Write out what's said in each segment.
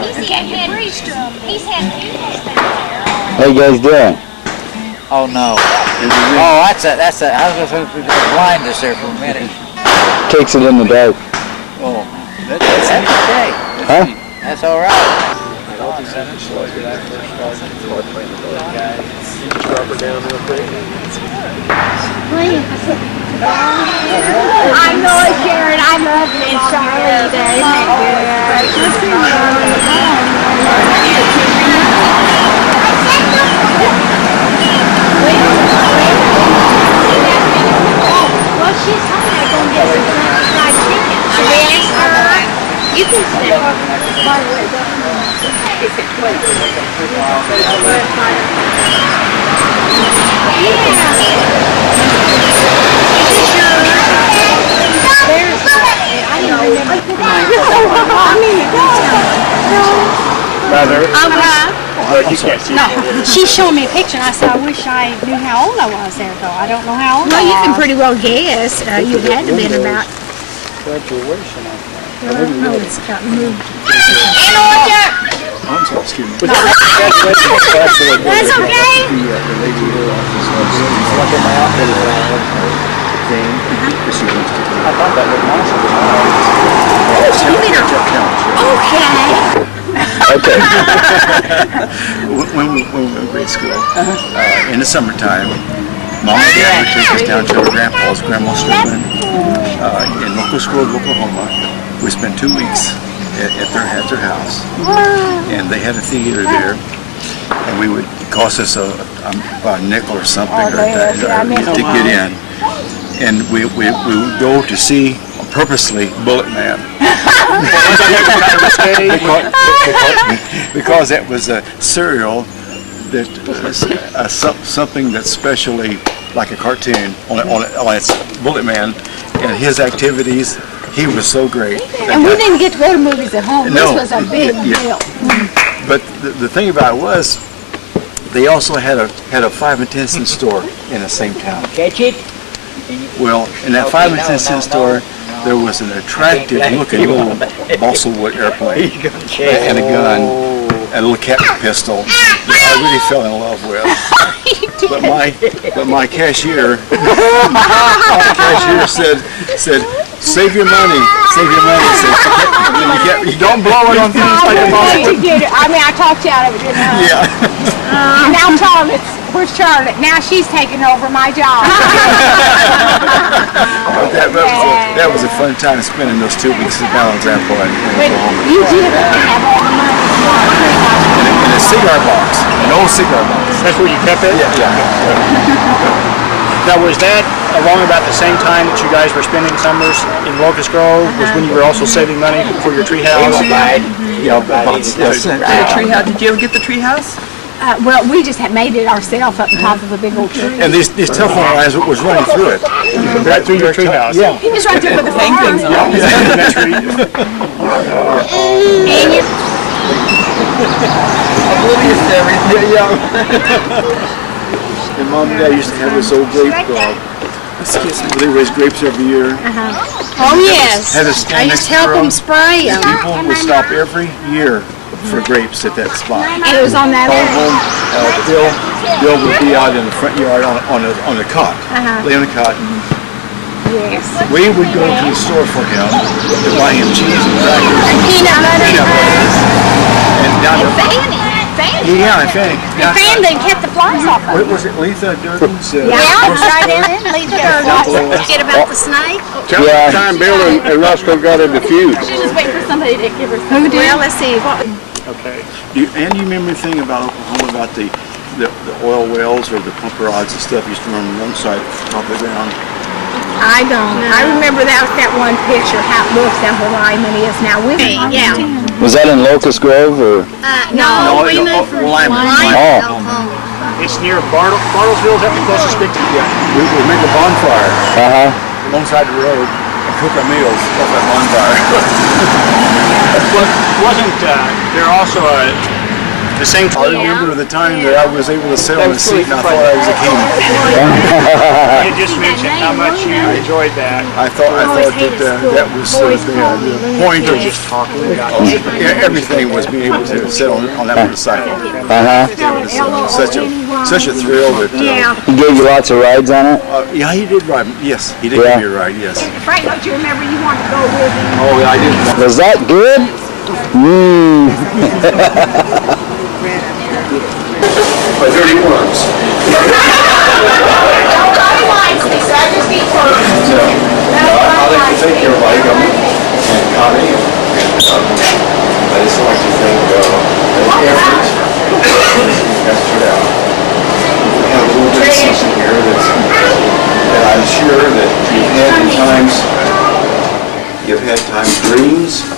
How you guys doing? Oh no. Oh, that's a. I was going to blind us there for a minute. Takes it in the dark. Oh, that's okay. Huh? That's all right. I know it, Sharon. I love you and Charlie. Well, she's hungry. I'm going to get some fried chicken. You can sit. By the way, No, she showed me a picture and I said, I wish I knew how old I was there though. I don't know how old well, I you was. can pretty well guess. You had to been about. Graduation. No, it's got moved. Excuse me. That's okay. The lady in her office like in my outfit thing. I thought that looked nice. Okay. When we were in grade school, in the summertime, Mom and Dad would take us down to our grandpa's, Grandma Sterling, in Locust Grove, Oklahoma. We spent 2 weeks at their house, and they had a theater there, and we would cost us about a nickel or something to get in, and we would go to see purposely Bullet Man. because it was a cereal that something that's specially like a cartoon on its Bullet Man, and his activities. He was so great. And we didn't get to go to movies at home. No. This was a big deal. But the thing about it was, they also had a 5 and 10 cent store in the same town. Catch it? Well, in that 5 and 10 cent store, there was an attractive looking little balsa wood airplane and a gun and a little cat pistol that I really fell in love with. But my cashier said, save your money. You don't blow it on things like that. I mean, I talked you out of it, didn't I? Yeah. Now Charlotte, where's Charlotte? Now she's taking over my job. That was a fun time spending those 2 weeks down on Grandpa in Oklahoma. You did have all the money. In a cigar box, an old cigar box. That's where you kept it? Yeah. Now, was that along about the same time that you guys were spending summers in Locust Grove? Was when you were also saving money for your treehouse? Yeah, Treehouse. Did you ever get the treehouse? Well, we just had made it ourselves up on top of a big old tree. And these telephone lines was running through it. Right through your treehouse? Yeah. He was right there with the Hang farm. things on. And you, Oblivious to everything. Yeah. And Mom and Dad used to have this old grape Excuse me. they raise grapes every year. oh yes, Had a stand I next used to help to the them spray them. People would stop every year for grapes at that spot. And it was on that Call end. home, Bill would be out in the front yard on a cot, lay on a cot. Yes. We would go to the store for him to buy him cheese and crackers and Peanut butter. and down to Fanny. yeah, and Fanny. And Fanny kept the flies off of What was it, Letha Durden's? Yeah, right in it. Leave the dirt off. Forget about the snake. Yeah. Time Bill and Roscoe got into feud. She's just waiting for somebody to give her Who did? Well, let's see. Okay. You remember anything about Oklahoma about the oil wells or the pump rods and stuff used to run alongside the top of the ground? I don't. I remember that one picture, how it looks down where Lyman is now. Yeah. Was that in Locust Grove or? No, we moved from Lyman. Oh. It's near Bartlesville. Is that the closest big town? Yeah, we would make a bonfire Uh-huh. alongside the road and cook our meals off that bonfire. Wasn't there also a the same. I remember the time that I was able to sit on the seat and I thought I was a king. You just mentioned how much you enjoyed that. I thought that was the point of everything was being able to sit on that motorcycle. It was such a thrill that. He gave you lots of rides on it? Yeah, he did ride. Yes, he did give me a ride. Yes. Frank, don't you remember you wanted to go with him? Oh, yeah, I did. Was that good? Mmm. My dirty worms. Nobody likes me, so I just eat worms. I'd like to thank everybody coming and Connie and I just like to thank the effort has turned out. We have a little bit of something here that I'm sure that you've had times dreams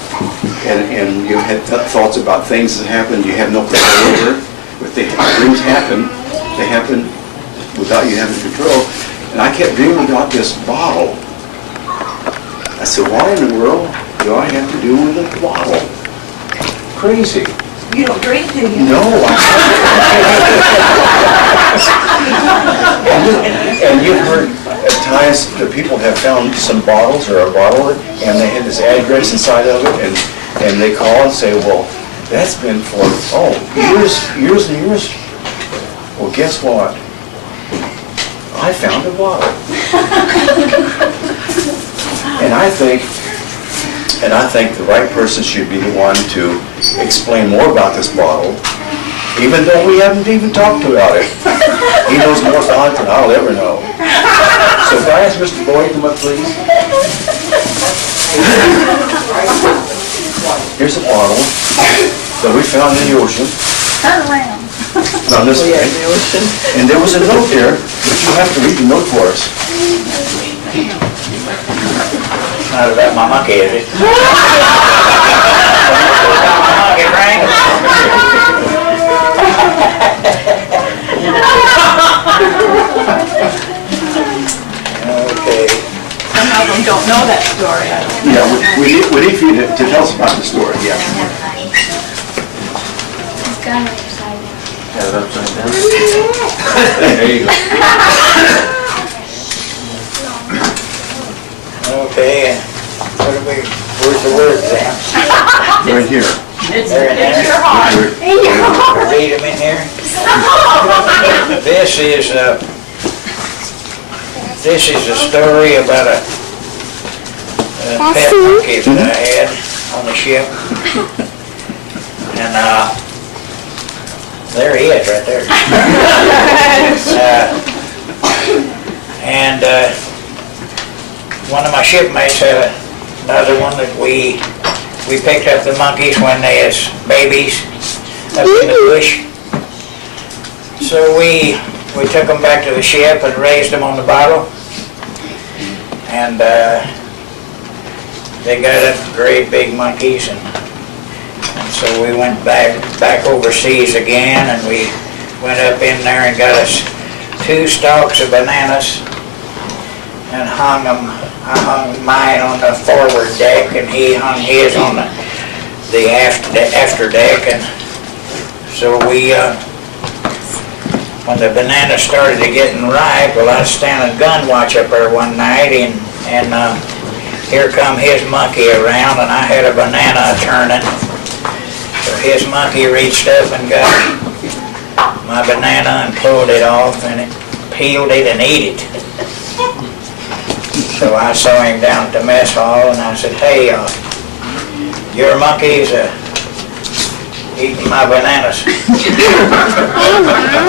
and you've had thoughts about things that happened you have no control over. If the dreams happen, they happen without you having control. And I kept dreaming about this bottle. I said, why in the world do I have to do with a bottle? Crazy. You don't drink, do you? No. And you've heard at times that people have found some bottles or a bottle and they had this address inside of it and they call and say, well, that's been for, years and years. Well, guess what? I found a bottle. And I think the right person should be the one to explain more about this bottle, even though we haven't even talked about it. He knows more about it than I'll ever know. So guys, Mr. Boyd, come up please. Here's a bottle that we found in the ocean. Turn around. Found this way. And there was a note there, but you have to read the note for us. Not about my monkey, is it? About my monkey, Frank? Okay. Some of them don't know that story. I don't Yeah, we need for you to tell us about the story, yeah. Have it upside down. There you go. Okay, where's the words at? Right here. It's your heart. Read them in here. This is a story about a pet monkey that I had on the ship. And there he is right there. One of my shipmates had another one that we picked up the monkeys when they was babies up in the bush. So we took them back to the ship and raised them on the bottle. And they got up great big monkeys, and so we went back overseas again, and we went up in there and got us 2 stalks of bananas and hung them. I hung mine on the forward deck, and he hung his on the after deck, and so we, when the bananas started getting ripe, well, I was standing gun watch up there one night, and here come his monkey around, and I had a banana turning. So his monkey reached up and got my banana and pulled it off, and it peeled it and ate it. So I saw him down at the mess hall, and I said, hey, your monkey's eating my bananas. I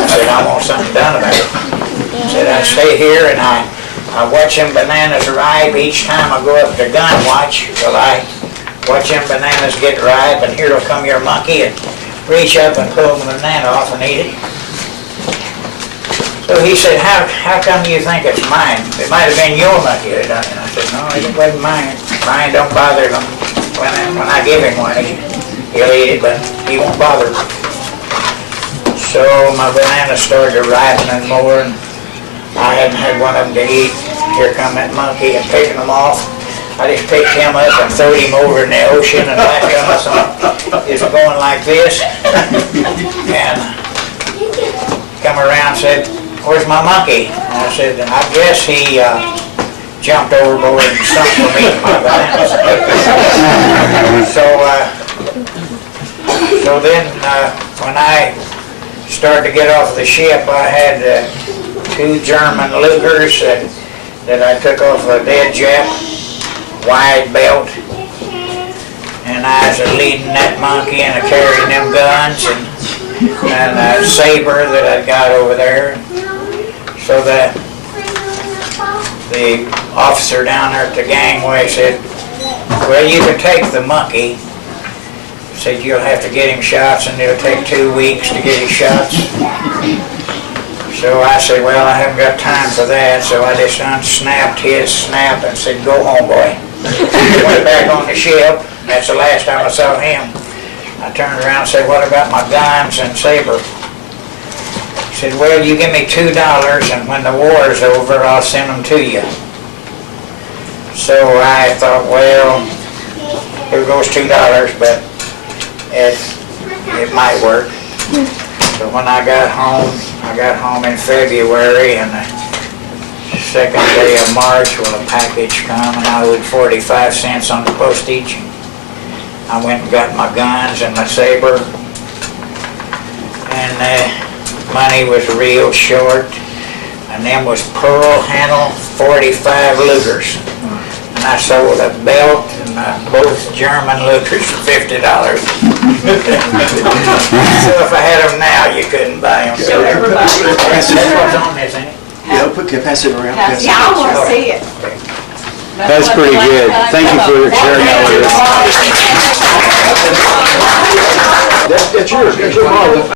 said, I want something done about it. I said, I stay here and I watch them bananas ripe. Each time I go up to gun watch, well, I watch them bananas get ripe, and here will come your monkey and reach up and pull the banana off and eat it. So he said, how come you think it's mine? It might have been your monkey that done it. And I said, no, it wasn't mine. Mine don't bother him. When I give him one, he'll eat it, but he won't bother me. So my bananas started ripening more, and I hadn't had one of them to eat. Here come that monkey and picking them off. I just picked him up and throwed him over in the ocean and left him with some, is going like this. And come around and said, "Where's my monkey?" And I said, "I guess he jumped overboard and sunk for me in my bananas." So then when I started to get off the ship, I had 2 German Lugers that I took off a dead Jap, wide belt, and I was leading that monkey and carrying them guns and a saber that I got over there. So that the officer down there at the gangway said, "Well, you can take the monkey." Said, "You'll have to get him shots and it'll take 2 weeks to get his shots." So I said, "Well, I haven't got time for that." So I just unsnapped his snap and said, "Go home, boy." Went back on the ship. That's the last time I saw him. I turned around and said, "What about my guns and saber?" He said, "Well, you give me $2 and when the war is over, I'll send them to you." So I thought, well, here goes $2, but it might work. So when I got home in February, and the second day of March, well, a package come and I owed 45 cents on the postage. I went and got my guns and my saber, and money was real short, and them was pearl handle 45 Lugers. And I sold a belt and both German Lugers for $50. So if I had them now, you couldn't buy them. Show everybody. That's what's on this, ain't it? Yeah, pass it around. Pass it Yeah, I want to see it. That's pretty good. Thank you for sharing all this. That's yours. That's your model.